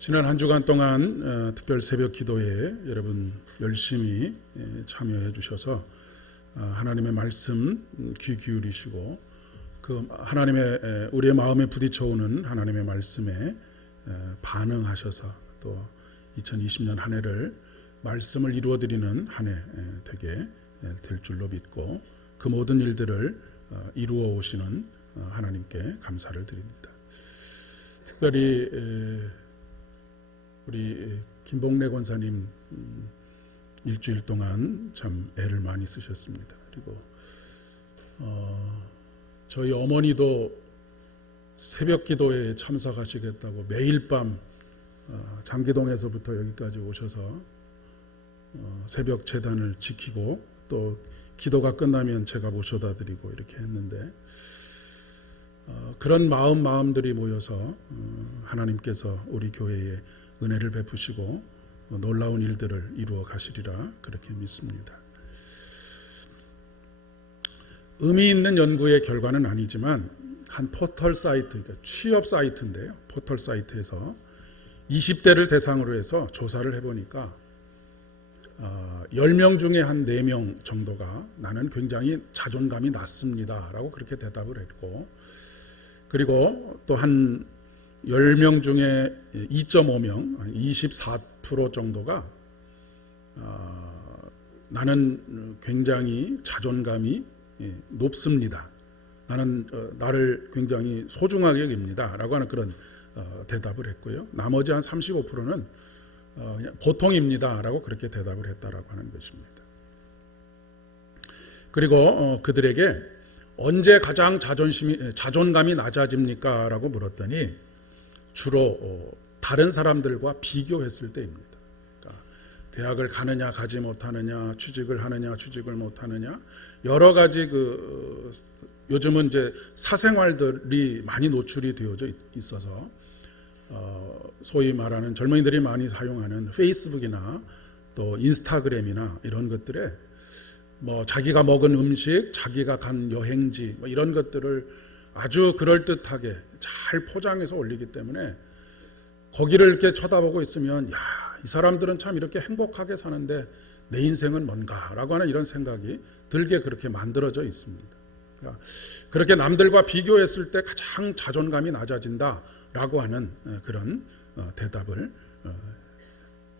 지난 한 주간 동안 특별 새벽 기도에 여러분 열심히 참여해 주셔서 하나님의 말씀 귀 기울이시고 그 하나님의 우리의 마음에 부딪혀오는 하나님의 말씀에 반응하셔서 또 2020년 한 해를 말씀을 이루어드리는 한 해 되게 될 줄로 믿고 그 모든 일들을 이루어 오시는 하나님께 감사를 드립니다. 특별히 우리 김봉래 권사님 일주일 동안 참 애를 많이 쓰셨습니다. 그리고 저희 어머니도 새벽 기도에 참석하시겠다고 매일 밤 장기동에서부터 여기까지 오셔서 새벽 제단을 지키고 또 기도가 끝나면 제가 모셔다 드리고 이렇게 했는데 그런 마음들이 모여서 하나님께서 우리 교회에 은혜를 베푸시고 놀라운 일들을 이루어 가시리라 그렇게 믿습니다. 의미 있는 연구의 결과는 아니지만 한 포털 사이트, 그러니까 취업 사이트인데요. 포털 사이트에서 20대를 대상으로 해서 조사를 해보니까 10명 중에 한 4명 정도가 나는 굉장히 자존감이 낮습니다 라고 그렇게 대답을 했고, 그리고 또 한 10명 중에 2.5명, 24% 정도가 나는 굉장히 자존감이 높습니다. 나는 나를 굉장히 소중하게 여깁니다 라고 하는 그런 대답을 했고요. 나머지 한 35%는 그냥 보통입니다 라고 그렇게 대답을 했다라고 하는 것입니다. 그리고 그들에게 언제 가장 자존감이 낮아집니까 라고 물었더니 주로 다른 사람들과 비교했을 때입니다. 그러니까 대학을 가느냐 가지 못하느냐, 취직을 하느냐 취직을 못하느냐, 여러 가지 요즘은 이제 사생활들이 많이 노출이 되어져 있어서 소위 말하는 젊은이들이 많이 사용하는 페이스북이나 또 인스타그램이나 이런 것들에 뭐 자기가 먹은 음식, 자기가 간 여행지 뭐 이런 것들을 아주 그럴듯하게 잘 포장해서 올리기 때문에 거기를 이렇게 쳐다보고 있으면 이 사람들은 참 이렇게 행복하게 사는데 내 인생은 뭔가라고 하는 이런 생각이 들게 그렇게 만들어져 있습니다. 그러니까 그렇게 남들과 비교했을 때 가장 자존감이 낮아진다라고 하는 그런 대답을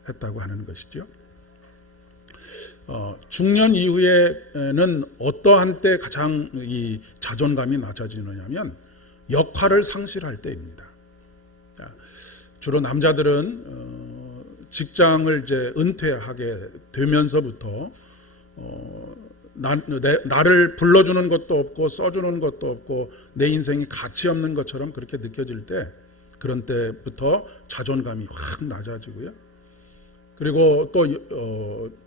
했다고 하는 것이죠. 중년 이후에는 어떠한 때 가장 이 자존감이 낮아지느냐면 역할을 상실할 때입니다. 주로 남자들은 직장을 이제 은퇴하게 되면서부터 나를 불러주는 것도 없고 써주는 것도 없고 내 인생이 가치 없는 것처럼 그렇게 느껴질 때, 그런 때부터 자존감이 확 낮아지고요. 그리고 또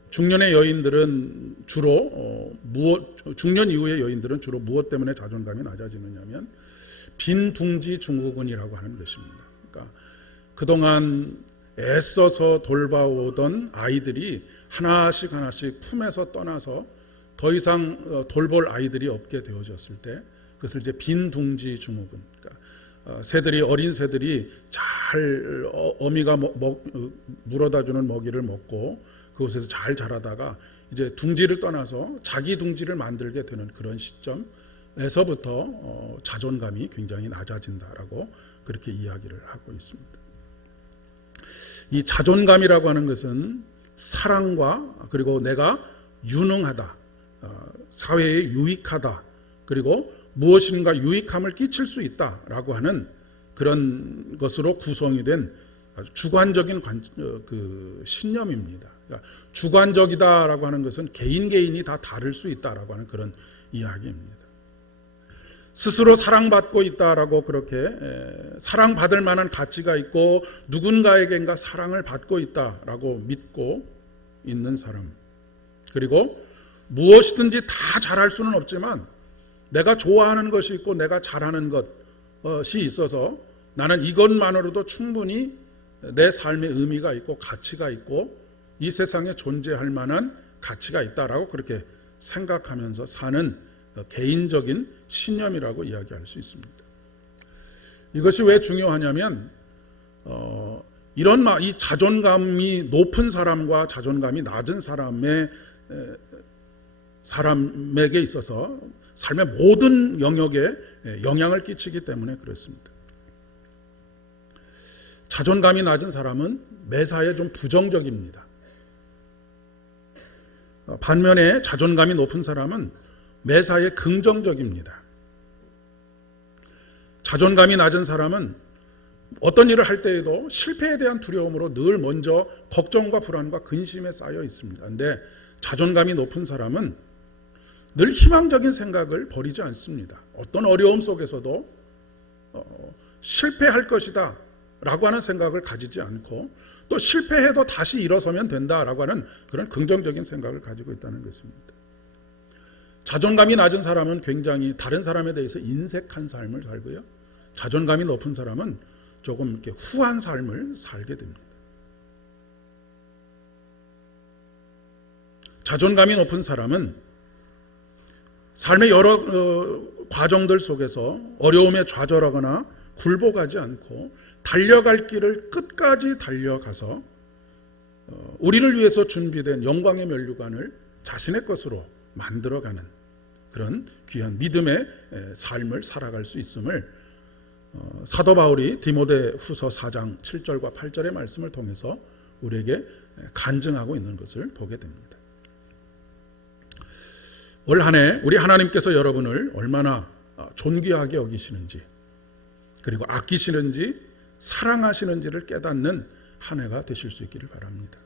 중년의 여인들은 주로 중년 이후의 여인들은 주로 무엇 때문에 자존감이 낮아지느냐면 빈둥지 증후군이라고 하는 것입니다. 그러니까 그동안 애써서 돌봐오던 아이들이 하나씩 품에서 떠나서 더 이상 돌볼 아이들이 없게 되어졌을 때, 그것을 이제 빈둥지 증후군. 그러니까 어린 새들이 잘 어미가 물어다 주는 먹이를 먹고 그곳에서 잘 자라다가 이제 둥지를 떠나서 자기 둥지를 만들게 되는 그런 시점에서부터 자존감이 굉장히 낮아진다라고 그렇게 이야기를 하고 있습니다. 이 자존감이라고 하는 것은 사랑과 그리고 내가 유능하다, 사회에 유익하다, 그리고 무엇인가 유익함을 끼칠 수 있다라고 하는 그런 것으로 구성이 된 아주 주관적인 신념입니다. 그러니까 주관적이다라고 하는 것은 개인이 다 다를 수 있다라고 하는 그런 이야기입니다. 스스로 사랑받고 있다라고 그렇게 사랑받을 만한 가치가 있고 누군가에겐가 사랑을 받고 있다라고 믿고 있는 사람, 그리고 무엇이든지 다 잘할 수는 없지만 내가 좋아하는 것이 있고 내가 잘하는 것이 있어서 나는 이것만으로도 충분히 내 삶의 의미가 있고 가치가 있고 이 세상에 존재할 만한 가치가 있다라고 그렇게 생각하면서 사는 개인적인 신념이라고 이야기할 수 있습니다. 이것이 왜 중요하냐면 이 자존감이 높은 사람과 자존감이 낮은 사람에게 있어서 삶의 모든 영역에 영향을 끼치기 때문에 그렇습니다. 자존감이 낮은 사람은 매사에 좀 부정적입니다. 반면에 자존감이 높은 사람은 매사에 긍정적입니다. 자존감이 낮은 사람은 어떤 일을 할 때에도 실패에 대한 두려움으로 늘 먼저 걱정과 불안과 근심에 쌓여 있습니다. 그런데 자존감이 높은 사람은 늘 희망적인 생각을 버리지 않습니다. 어떤 어려움 속에서도 실패할 것이다 라고 하는 생각을 가지지 않고, 또 실패해도 다시 일어서면 된다라고 하는 그런 긍정적인 생각을 가지고 있다는 것입니다. 자존감이 낮은 사람은 굉장히 다른 사람에 대해서 인색한 삶을 살고요, 자존감이 높은 사람은 조금 이렇게 후한 삶을 살게 됩니다. 자존감이 높은 사람은 삶의 여러 과정들 속에서 어려움에 좌절하거나 굴복하지 않고 달려갈 길을 끝까지 달려가서 우리를 위해서 준비된 영광의 면류관을 자신의 것으로 만들어가는 그런 귀한 믿음의 삶을 살아갈 수 있음을 사도 바울이 디모데 후서 4장 7절과 8절의 말씀을 통해서 우리에게 간증하고 있는 것을 보게 됩니다. 올 한 해 우리 하나님께서 여러분을 얼마나 존귀하게 여기시는지, 그리고 아끼시는지 사랑하시는지를 깨닫는 한 해가 되실 수 있기를 바랍니다.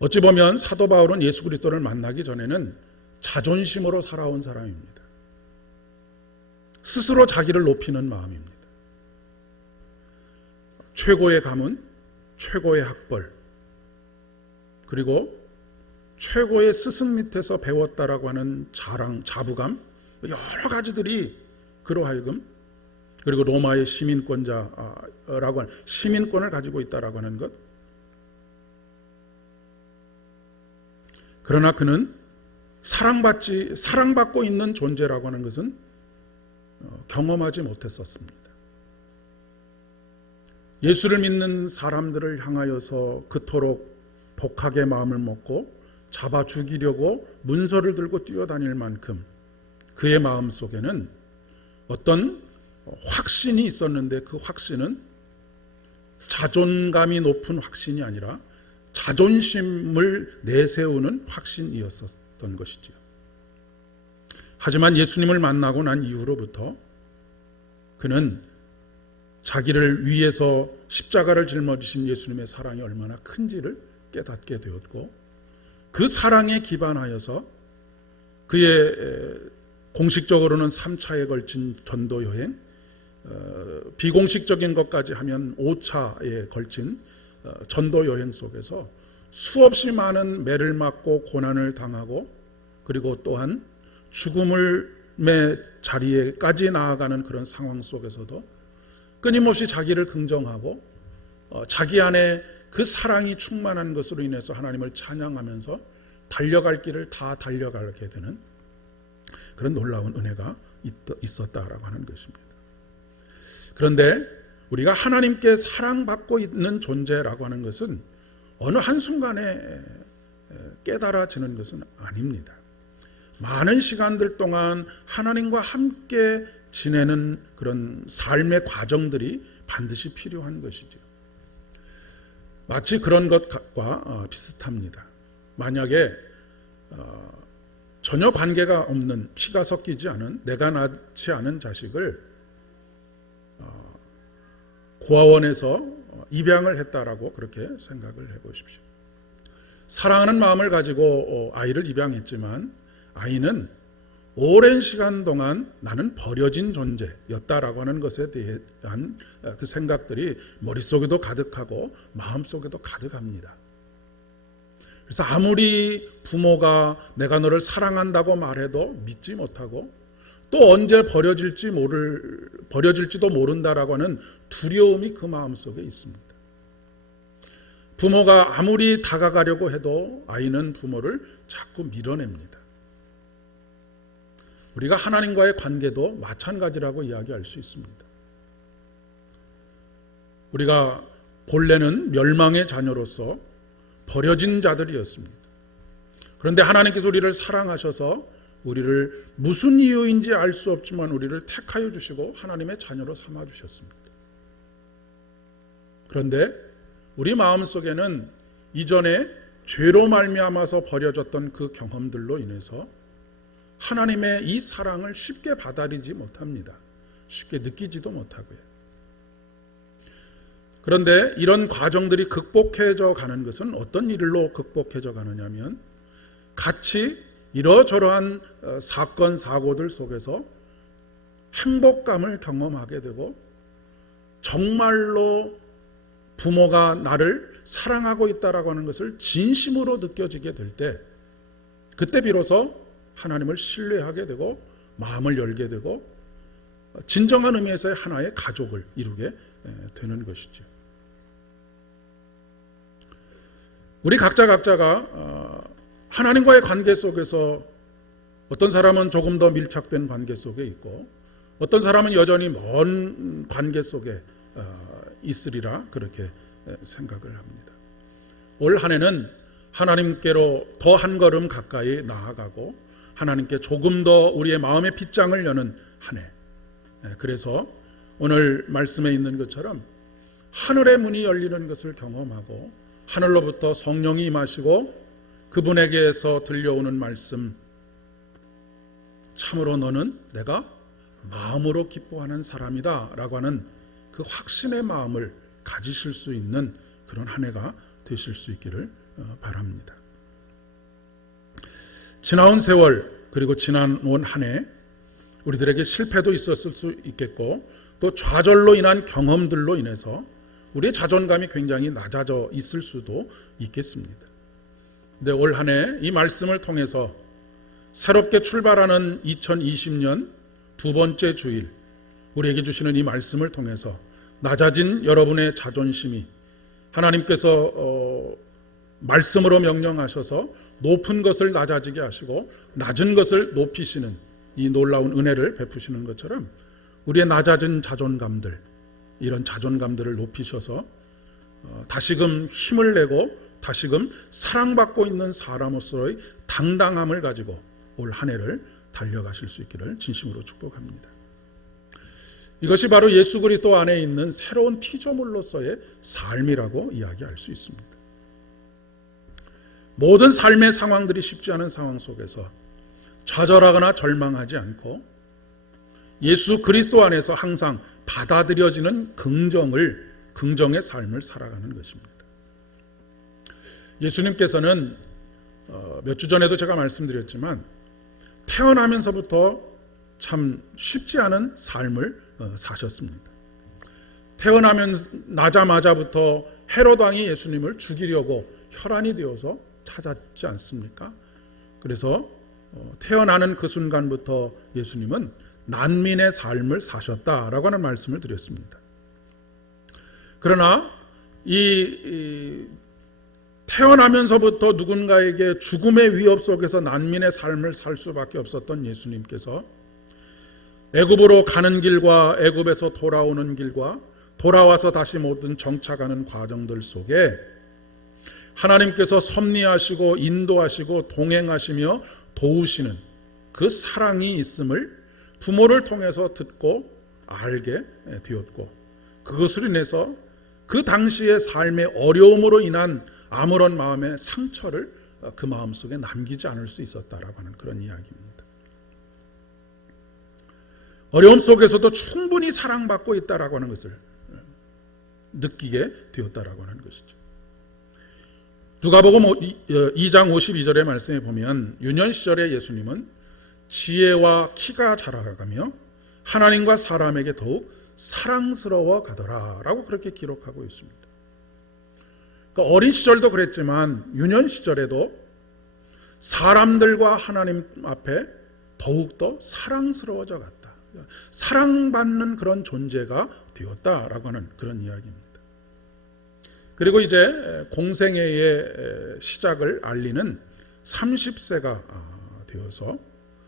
어찌 보면 사도 바울은 예수 그리스도를 만나기 전에는 자존심으로 살아온 사람입니다. 스스로 자기를 높이는 마음입니다. 최고의 가문, 최고의 학벌, 그리고 최고의 스승 밑에서 배웠다라고 하는 자랑, 자부감, 여러 가지들이 그로 하여금, 그리고 로마의 시민권자라고 하는 시민권을 가지고 있다라고 하는 것. 그러나 그는 사랑받고 있는 존재라고 하는 것은 경험하지 못했었습니다. 예수를 믿는 사람들을 향하여서 그토록 독하게 마음을 먹고 잡아 죽이려고 문서를 들고 뛰어다닐 만큼 그의 마음 속에는 어떤 확신이 있었는데, 그 확신은 자존감이 높은 확신이 아니라 자존심을 내세우는 확신이었던 것이지요. 하지만 예수님을 만나고 난 이후로부터 그는 자기를 위해서 십자가를 짊어지신 예수님의 사랑이 얼마나 큰지를 깨닫게 되었고, 그 사랑에 기반하여서 그의 공식적으로는 3차에 걸친 전도 여행, 비공식적인 것까지 하면 5차에 걸친 전도 여행 속에서 수없이 많은 매를 맞고 고난을 당하고, 그리고 또한 죽음의 자리에까지 나아가는 그런 상황 속에서도 끊임없이 자기를 긍정하고 자기 안에 그 사랑이 충만한 것으로 인해서 하나님을 찬양하면서 달려갈 길을 다 달려가게 되는 그런 놀라운 은혜가 있었다라고 하는 것입니다. 그런데 우리가 하나님께 사랑받고 있는 존재라고 하는 것은 어느 한순간에 깨달아지는 것은 아닙니다. 많은 시간들 동안 하나님과 함께 지내는 그런 삶의 과정들이 반드시 필요한 것이죠. 마치 그런 것과 비슷합니다. 만약에 전혀 관계가 없는, 피가 섞이지 않은, 내가 낳지 않은 자식을 고아원에서 입양을 했다라고 그렇게 생각을 해보십시오. 사랑하는 마음을 가지고 아이를 입양했지만 아이는 오랜 시간 동안 나는 버려진 존재였다라고 하는 것에 대한 그 생각들이 머릿속에도 가득하고 마음속에도 가득합니다. 그래서 아무리 부모가 내가 너를 사랑한다고 말해도 믿지 못하고, 또 언제 버려질지도 모른다라고 하는 두려움이 그 마음속에 있습니다. 부모가 아무리 다가가려고 해도 아이는 부모를 자꾸 밀어냅니다. 우리가 하나님과의 관계도 마찬가지라고 이야기할 수 있습니다. 우리가 본래는 멸망의 자녀로서 버려진 자들이었습니다. 그런데 하나님께서 우리를 사랑하셔서 우리를 무슨 이유인지 알 수 없지만 우리를 택하여 주시고 하나님의 자녀로 삼아 주셨습니다. 그런데 우리 마음속에는 이전에 죄로 말미암아서 버려졌던 그 경험들로 인해서 하나님의 이 사랑을 쉽게 받아들이지 못합니다. 쉽게 느끼지도 못하고요. 그런데 이런 과정들이 극복해져 가는 것은 어떤 일로 극복해져 가느냐면 같이 이러저러한 사건 사고들 속에서 행복감을 경험하게 되고 정말로 부모가 나를 사랑하고 있다라고 하는 것을 진심으로 느껴지게 될 때 그때 비로소 하나님을 신뢰하게 되고 마음을 열게 되고 진정한 의미에서의 하나의 가족을 이루게 되는 것이죠. 우리 각자가 하나님과의 관계 속에서 어떤 사람은 조금 더 밀착된 관계 속에 있고 어떤 사람은 여전히 먼 관계 속에 있으리라 그렇게 생각을 합니다. 올 한 해는 하나님께로 더 한 걸음 가까이 나아가고 하나님께 조금 더 우리의 마음의 빗장을 여는 한 해. 그래서 오늘 말씀에 있는 것처럼 하늘의 문이 열리는 것을 경험하고 하늘로부터 성령이 임하시고 그분에게서 들려오는 말씀, 참으로 너는 내가 마음으로 기뻐하는 사람이다 라고 하는 그 확신의 마음을 가지실 수 있는 그런 한 해가 되실 수 있기를 바랍니다. 지나온 세월 그리고 지나온 한 해 우리들에게 실패도 있었을 수 있겠고 또 좌절로 인한 경험들로 인해서 우리의 자존감이 굉장히 낮아져 있을 수도 있겠습니다. 근데 올 한 해 이 말씀을 통해서 새롭게 출발하는 2020년 두 번째 주일 우리에게 주시는 이 말씀을 통해서 낮아진 여러분의 자존심이 하나님께서 말씀으로 명령하셔서 높은 것을 낮아지게 하시고 낮은 것을 높이시는 이 놀라운 은혜를 베푸시는 것처럼 우리의 낮아진 자존감들 이런 자존감들을 높이셔서 다시금 힘을 내고 다시금 사랑받고 있는 사람으로서의 당당함을 가지고 올 한 해를 달려가실 수 있기를 진심으로 축복합니다. 이것이 바로 예수 그리스도 안에 있는 새로운 피조물로서의 삶이라고 이야기할 수 있습니다. 모든 삶의 상황들이 쉽지 않은 상황 속에서 좌절하거나 절망하지 않고 예수 그리스도 안에서 항상 받아들여지는 긍정의 삶을 살아가는 것입니다. 예수님께서는 몇 주 전에도 제가 말씀드렸지만 태어나면서부터 참 쉽지 않은 삶을 사셨습니다. 태어나자마자부터 헤롯 왕이 예수님을 죽이려고 혈안이 되어서 찾았지 않습니까? 그래서 태어나는 그 순간부터 예수님은 난민의 삶을 사셨다라고 하는 말씀을 드렸습니다. 그러나 이 태어나면서부터 누군가에게 죽음의 위협 속에서 난민의 삶을 살 수밖에 없었던 예수님께서 애굽으로 가는 길과 애굽에서 돌아오는 길과 돌아와서 다시 모든 정착하는 과정들 속에 하나님께서 섭리하시고 인도하시고 동행하시며 도우시는 그 사랑이 있음을 부모를 통해서 듣고 알게 되었고 그것으로 인해서 그 당시의 삶의 어려움으로 인한 아무런 마음의 상처를 그 마음속에 남기지 않을 수 있었다라고 하는 그런 이야기입니다. 어려움 속에서도 충분히 사랑받고 있다라고 하는 것을 느끼게 되었다라고 하는 것이죠. 누가복음 2장 52절의 말씀에 보면 유년 시절에 예수님은 지혜와 키가 자라가며 하나님과 사람에게 더욱 사랑스러워 가더라라고 그렇게 기록하고 있습니다. 그러니까 어린 시절도 그랬지만 유년 시절에도 사람들과 하나님 앞에 더욱더 사랑스러워져 갔다. 사랑받는 그런 존재가 되었다라고 하는 그런 이야기입니다. 그리고 이제 공생애의 시작을 알리는 30세가 되어서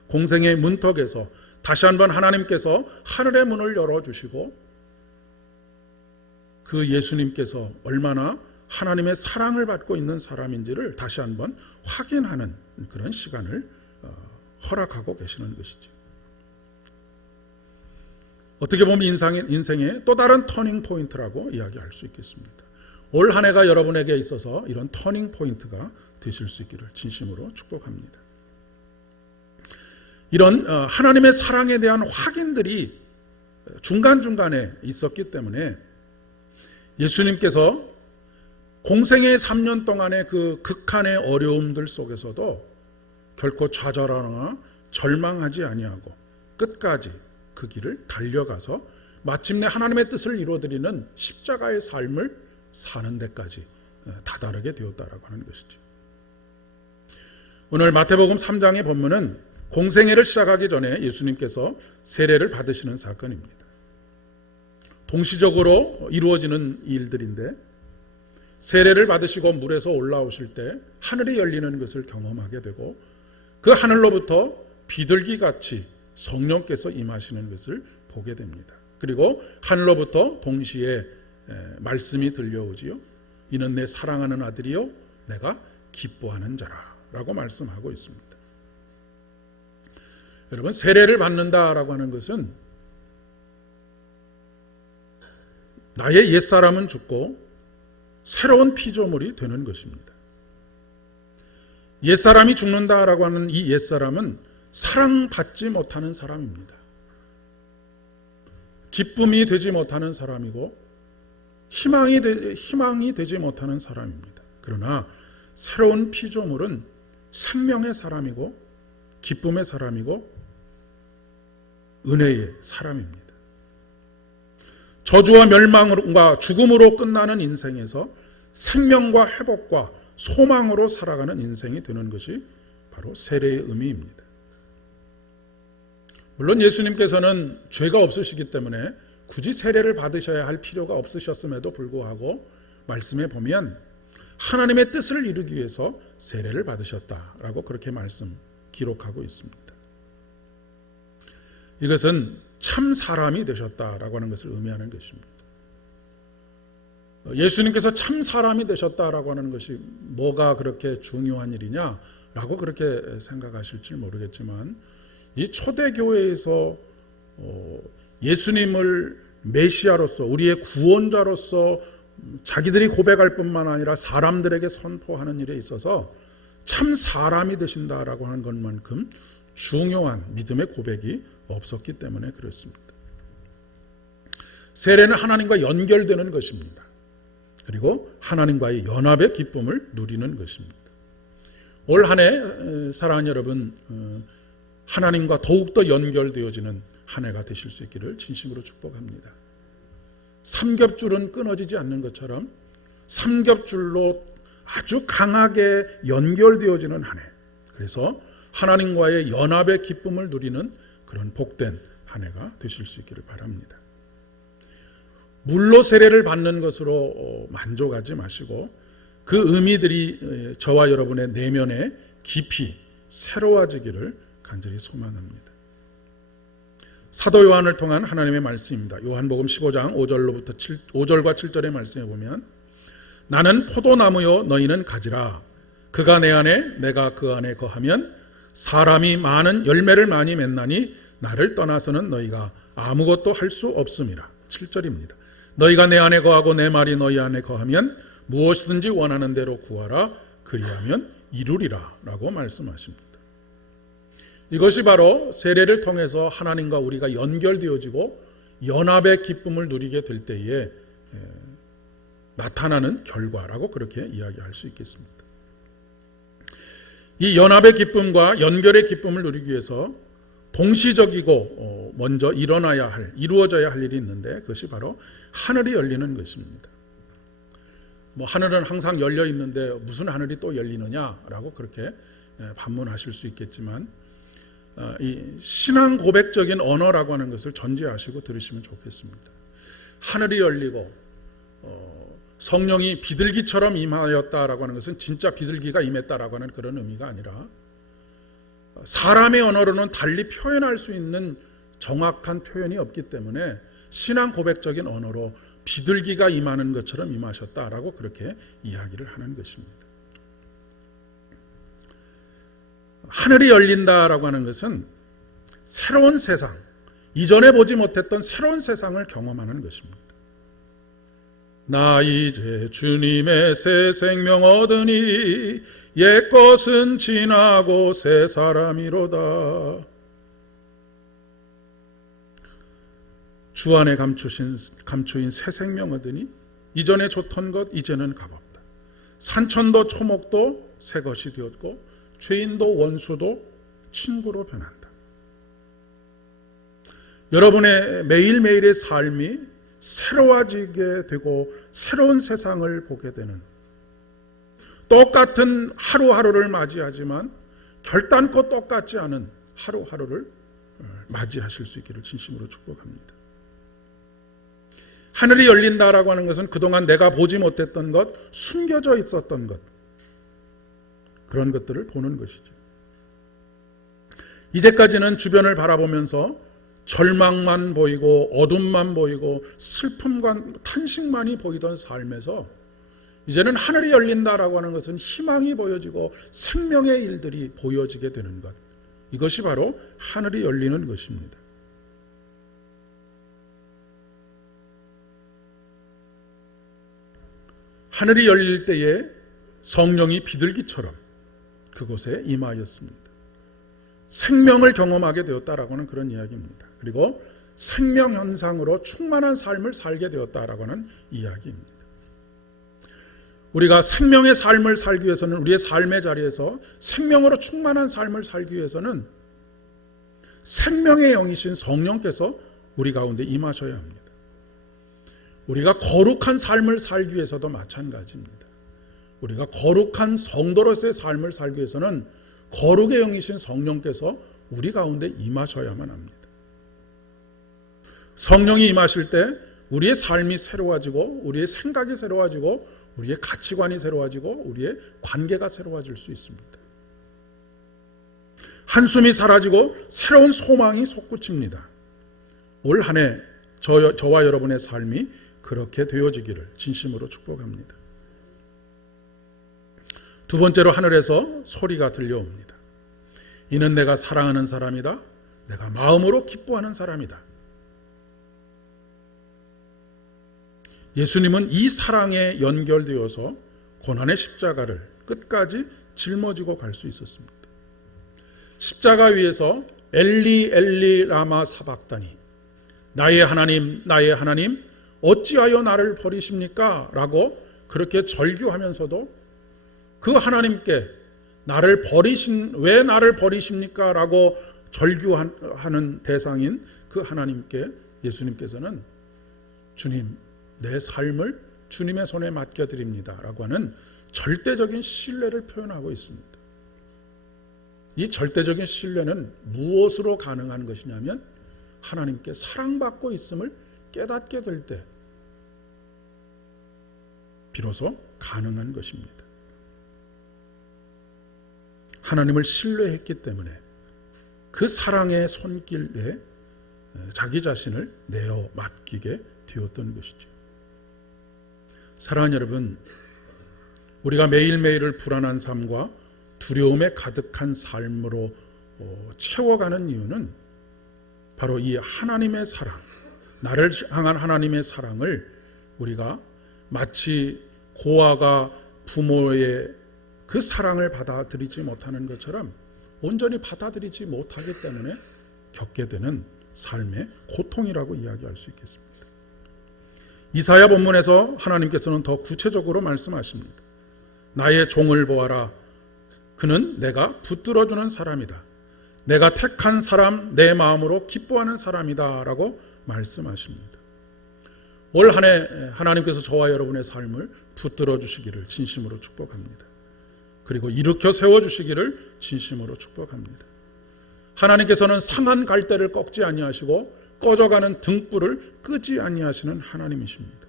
공생의 문턱에서 다시 한번 하나님께서 하늘의 문을 열어주시고 그 예수님께서 얼마나 하나님의 사랑을 받고 있는 사람인지를 다시 한번 확인하는 그런 시간을 허락하고 계시는 것이죠. 어떻게 보면 인생의 또 다른 터닝 포인트라고 이야기할 수 있겠습니다. 올 한 해가 여러분에게 있어서 이런 터닝 포인트가 되실 수 있기를 진심으로 축복합니다. 이런 하나님의 사랑에 대한 확인들이 중간중간에 있었기 때문에 예수님께서 공생의 3년 동안의 그 극한의 어려움들 속에서도 결코 좌절하거나 절망하지 아니하고 끝까지 그 길을 달려가서 마침내 하나님의 뜻을 이루어드리는 십자가의 삶을 사는 데까지 다다르게 되었다라고 하는 것이죠. 오늘 마태복음 3장의 본문은 공생애를 시작하기 전에 예수님께서 세례를 받으시는 사건입니다. 동시적으로 이루어지는 일들인데 세례를 받으시고 물에서 올라오실 때 하늘이 열리는 것을 경험하게 되고 그 하늘로부터 비둘기같이 성령께서 임하시는 것을 보게 됩니다. 그리고 하늘로부터 동시에 말씀이 들려오지요. 이는 내 사랑하는 아들이요 내가 기뻐하는 자라라고 말씀하고 있습니다. 여러분, 세례를 받는다라고 하는 것은 나의 옛사람은 죽고 새로운 피조물이 되는 것입니다. 옛사람이 죽는다라고 하는 이 옛사람은 사랑받지 못하는 사람입니다. 기쁨이 되지 못하는 사람이고 희망이 되지 못하는 사람입니다. 그러나 새로운 피조물은 생명의 사람이고 기쁨의 사람이고 은혜의 사람입니다. 저주와 멸망과 죽음으로 끝나는 인생에서 생명과 회복과 소망으로 살아가는 인생이 되는 것이 바로 세례의 의미입니다. 물론 예수님께서는 죄가 없으시기 때문에 굳이 세례를 받으셔야 할 필요가 없으셨음에도 불구하고 말씀에 보면 하나님의 뜻을 이루기 위해서 세례를 받으셨다라고 그렇게 기록하고 있습니다. 이것은 참 사람이 되셨다라고 하는 것을 의미하는 것입니다. 예수님께서 참 사람이 되셨다라고 하는 것이 뭐가 그렇게 중요한 일이냐라고 그렇게 생각하실지 모르겠지만 이 초대교회에서 예수님을 메시아로서 우리의 구원자로서 자기들이 고백할 뿐만 아니라 사람들에게 선포하는 일에 있어서 참 사람이 되신다라고 하는 것만큼 중요한 믿음의 고백이 없었기 때문에 그렇습니다. 세례는 하나님과 연결되는 것입니다. 그리고 하나님과의 연합의 기쁨을 누리는 것입니다. 올 한 해 사랑하는 여러분, 하나님과 더욱더 연결되어지는 한 해가 되실 수 있기를 진심으로 축복합니다. 삼겹줄은 끊어지지 않는 것처럼 삼겹줄로 아주 강하게 연결되어지는 한 해, 그래서 하나님과의 연합의 기쁨을 누리는 그런 복된 한 해가 되실 수 있기를 바랍니다. 물로 세례를 받는 것으로 만족하지 마시고 그 의미들이 저와 여러분의 내면에 깊이 새로워지기를 간절히 소망합니다. 사도 요한을 통한 하나님의 말씀입니다. 요한복음 15장 5절과 7절의 말씀에 보면 나는 포도나무요 너희는 가지라. 그가 내 안에 내가 그 안에 거하면 사람이 많은 열매를 많이 맺나니 나를 떠나서는 너희가 아무것도 할 수 없음이라. 7절입니다. 너희가 내 안에 거하고 내 말이 너희 안에 거하면 무엇이든지 원하는 대로 구하라. 그리하면 이루리라 라고 말씀하십니다. 이것이 바로 세례를 통해서 하나님과 우리가 연결되어지고 연합의 기쁨을 누리게 될 때에 나타나는 결과라고 그렇게 이야기할 수 있겠습니다. 이 연합의 기쁨과 연결의 기쁨을 누리기 위해서 동시적이고 먼저 이루어져야 할 일이 있는데 그것이 바로 하늘이 열리는 것입니다. 하늘은 항상 열려 있는데 무슨 하늘이 또 열리느냐라고 그렇게 반문하실 수 있겠지만 이 신앙 고백적인 언어라고 하는 것을 전제하시고 들으시면 좋겠습니다. 하늘이 열리고 성령이 비둘기처럼 임하였다라고 하는 것은 진짜 비둘기가 임했다라고 하는 그런 의미가 아니라 사람의 언어로는 달리 표현할 수 있는 정확한 표현이 없기 때문에 신앙 고백적인 언어로 비둘기가 임하는 것처럼 임하셨다라고 그렇게 이야기를 하는 것입니다. 하늘이 열린다라고 하는 것은 새로운 세상, 이전에 보지 못했던 새로운 세상을 경험하는 것입니다. 나 이제 주님의 새 생명 얻으니 옛것은 지나고 새 사람이로다. 주 안에 감추인 새 생명 얻으니 이전에 좋던 것 이제는 값없다. 산천도 초목도 새 것이 되었고 죄인도 원수도 친구로 변한다. 여러분의 매일매일의 삶이 새로워지게 되고 새로운 세상을 보게 되는, 똑같은 하루하루를 맞이하지만 결단코 똑같지 않은 하루하루를 맞이하실 수 있기를 진심으로 축복합니다. 하늘이 열린다라고 하는 것은 그동안 내가 보지 못했던 것, 숨겨져 있었던 것, 그런 것들을 보는 것이죠. 이제까지는 주변을 바라보면서 절망만 보이고 어둠만 보이고 슬픔과 탄식만이 보이던 삶에서 이제는 하늘이 열린다라고 하는 것은 희망이 보여지고 생명의 일들이 보여지게 되는 것, 이것이 바로 하늘이 열리는 것입니다. 하늘이 열릴 때에 성령이 비둘기처럼 그곳에 임하였습니다. 생명을 경험하게 되었다라고 하는 그런 이야기입니다. 그리고 생명 현상으로 충만한 삶을 살게 되었다라고 하는 이야기입니다. 우리가 생명의 삶을 살기 위해서는, 우리의 삶의 자리에서 생명으로 충만한 삶을 살기 위해서는 생명의 영이신 성령께서 우리 가운데 임하셔야 합니다. 우리가 거룩한 삶을 살기 위해서도 마찬가지입니다. 우리가 거룩한 성도로서의 삶을 살기 위해서는 거룩의 영이신 성령께서 우리 가운데 임하셔야만 합니다. 성령이 임하실 때 우리의 삶이 새로워지고 우리의 생각이 새로워지고 우리의 가치관이 새로워지고 우리의 관계가 새로워질 수 있습니다. 한숨이 사라지고 새로운 소망이 솟구칩니다. 올 한 해 저와 여러분의 삶이 그렇게 되어지기를 진심으로 축복합니다. 두 번째로 하늘에서 소리가 들려옵니다. 이는 내가 사랑하는 사람이다. 내가 마음으로 기뻐하는 사람이다. 예수님은 이 사랑에 연결되어서 고난의 십자가를 끝까지 짊어지고 갈 수 있었습니다. 십자가 위에서 엘리 엘리 라마 사박다니, 나의 하나님 나의 하나님 어찌하여 나를 버리십니까? 라고 그렇게 절규하면서도 그 하나님께 왜 나를 버리십니까? 라고 절규하는 대상인 그 하나님께 예수님께서는 주님, 내 삶을 주님의 손에 맡겨드립니다 라고 하는 절대적인 신뢰를 표현하고 있습니다. 이 절대적인 신뢰는 무엇으로 가능한 것이냐면 하나님께 사랑받고 있음을 깨닫게 될 때 비로소 가능한 것입니다. 하나님을 신뢰했기 때문에 그 사랑의 손길에 자기 자신을 내어 맡기게 되었던 것이죠. 사랑하는 여러분, 우리가 매일매일을 불안한 삶과 두려움에 가득한 삶으로 채워가는 이유는 바로 이 하나님의 사랑, 나를 향한 하나님의 사랑을 우리가 마치 고아가 부모의 그 사랑을 받아들이지 못하는 것처럼 온전히 받아들이지 못하기 때문에 겪게 되는 삶의 고통이라고 이야기할 수 있겠습니다. 이사야 본문에서 하나님께서는 더 구체적으로 말씀하십니다. 나의 종을 보아라. 그는 내가 붙들어주는 사람이다. 내가 택한 사람, 내 마음으로 기뻐하는 사람이다 라고 말씀하십니다. 올 한 해 하나님께서 저와 여러분의 삶을 붙들어 주시기를 진심으로 축복합니다. 그리고 일으켜 세워주시기를 진심으로 축복합니다. 하나님께서는 상한 갈대를 꺾지 아니하시고 꺼져가는 등불을 끄지 아니하시는 하나님이십니다.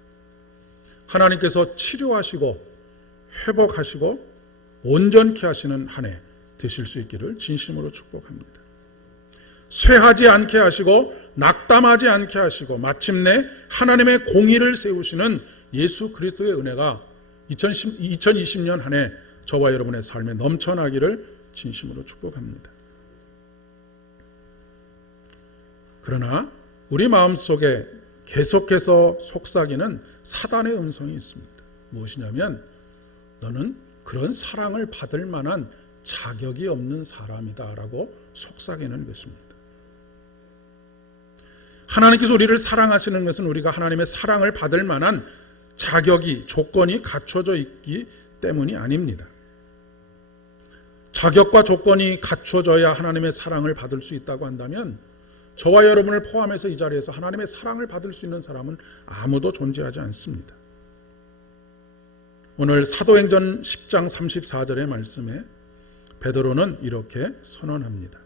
하나님께서 치료하시고 회복하시고 온전케 하시는 한 해 되실 수 있기를 진심으로 축복합니다. 쇠하지 않게 하시고 낙담하지 않게 하시고 마침내 하나님의 공의를 세우시는 예수 그리스도의 은혜가 2020년 한 해 저와 여러분의 삶에 넘쳐나기를 진심으로 축복합니다. 그러나 우리 마음속에 계속해서 속삭이는 사단의 음성이 있습니다. 무엇이냐면 너는 그런 사랑을 받을 만한 자격이 없는 사람이다라고 속삭이는 것입니다. 하나님께서 우리를 사랑하시는 것은 우리가 하나님의 사랑을 받을 만한 자격이, 조건이 갖춰져 있기 때문이 아닙니다. 자격과 조건이 갖춰져야 하나님의 사랑을 받을 수 있다고 한다면 저와 여러분을 포함해서 이 자리에서 하나님의 사랑을 받을 수 있는 사람은 아무도 존재하지 않습니다. 오늘 사도행전 10장 34절의 말씀에 베드로는 이렇게 선언합니다.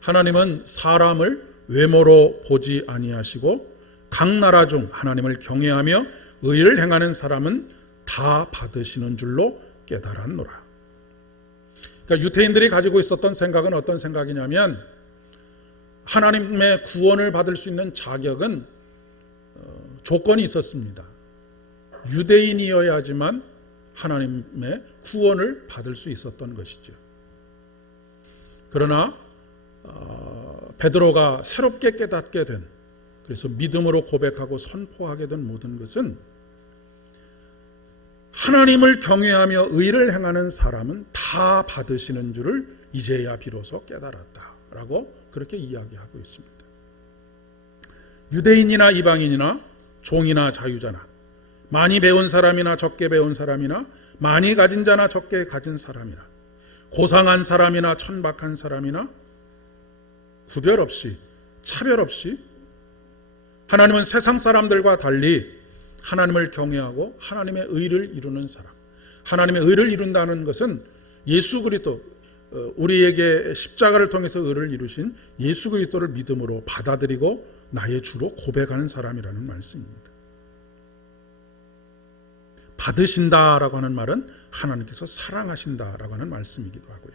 하나님은 사람을 외모로 보지 아니하시고 각 나라 중 하나님을 경외하며 의를 행하는 사람은 다 받으시는 줄로 깨달았노라. 그러니까 유대인들이 가지고 있었던 생각은 어떤 생각이냐면 하나님의 구원을 받을 수 있는 자격은 조건이 있었습니다. 유대인이어야지만 하나님의 구원을 받을 수 있었던 것이죠. 그러나 베드로가 새롭게 깨닫게 된, 그래서 믿음으로 고백하고 선포하게 된 모든 것은 하나님을 경외하며 의를 행하는 사람은 다 받으시는 줄을 이제야 비로소 깨달았다라고 그렇게 이야기하고 있습니다. 유대인이나 이방인이나 종이나 자유자나 많이 배운 사람이나 적게 배운 사람이나 많이 가진 자나 적게 가진 사람이나 고상한 사람이나 천박한 사람이나 구별 없이 차별 없이 하나님은 세상 사람들과 달리 하나님을 경외하고 하나님의 의를 이루는 사람, 하나님의 의를 이룬다는 것은 예수 그리스도, 우리에게 십자가를 통해서 의를 이루신 예수 그리스도를 믿음으로 받아들이고 나의 주로 고백하는 사람이라는 말씀입니다. 받으신다라고 하는 말은 하나님께서 사랑하신다라고 하는 말씀이기도 하고요.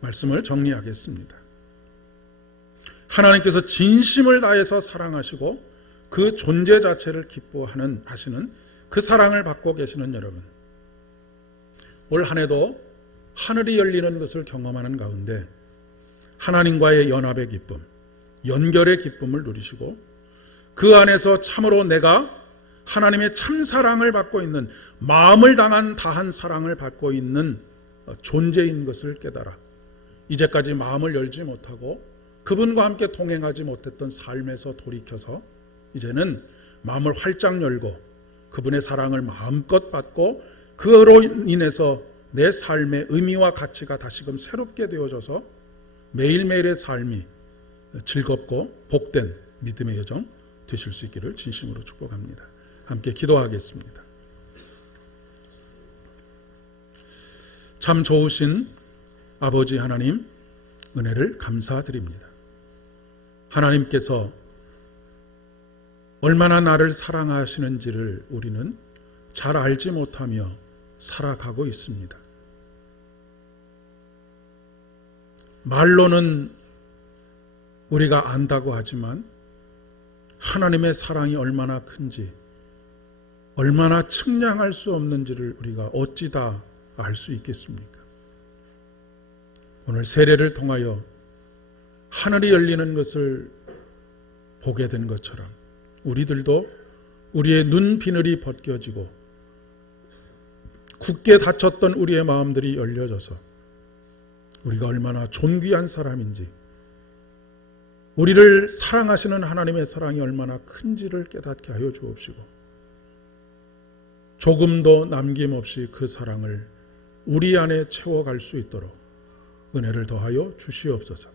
말씀을 정리하겠습니다. 하나님께서 진심을 다해서 사랑하시고 그 존재 자체를 기뻐하시는 그 사랑을 받고 계시는 여러분, 올 한 해도 하늘이 열리는 것을 경험하는 가운데 하나님과의 연합의 기쁨, 연결의 기쁨을 누리시고 그 안에서 참으로 내가 하나님의 참 사랑을 받고 있는, 마음을 다한 사랑을 받고 있는 존재인 것을 깨달아 이제까지 마음을 열지 못하고 그분과 함께 동행하지 못했던 삶에서 돌이켜서 이제는 마음을 활짝 열고 그분의 사랑을 마음껏 받고 그로 인해서 내 삶의 의미와 가치가 다시금 새롭게 되어져서 매일매일의 삶이 즐겁고 복된 믿음의 여정 되실 수 있기를 진심으로 축복합니다. 함께 기도하겠습니다. 참 좋으신 아버지 하나님, 은혜를 감사드립니다. 하나님께서 얼마나 나를 사랑하시는지를 우리는 잘 알지 못하며 살아가고 있습니다. 말로는 우리가 안다고 하지만 하나님의 사랑이 얼마나 큰지, 얼마나 측량할 수 없는지를 우리가 어찌 다 알 수 있겠습니까? 오늘 세례를 통하여 하늘이 열리는 것을 보게 된 것처럼 우리들도 우리의 눈 비늘이 벗겨지고 굳게 닫혔던 우리의 마음들이 열려져서 우리가 얼마나 존귀한 사람인지, 우리를 사랑하시는 하나님의 사랑이 얼마나 큰지를 깨닫게 하여 주옵시고 조금도 남김없이 그 사랑을 우리 안에 채워갈 수 있도록 은혜를 더하여 주시옵소서.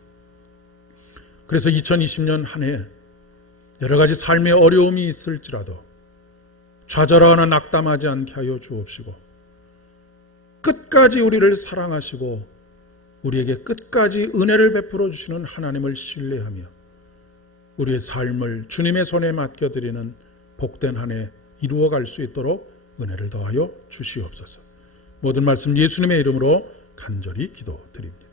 그래서 2020년 한 해 여러 가지 삶의 어려움이 있을지라도 좌절하거나 낙담하지 않게 하여 주옵시고 끝까지 우리를 사랑하시고 우리에게 끝까지 은혜를 베풀어 주시는 하나님을 신뢰하며 우리의 삶을 주님의 손에 맡겨드리는 복된 한 해 이루어갈 수 있도록 은혜를 더하여 주시옵소서. 모든 말씀 예수님의 이름으로 간절히 기도드립니다.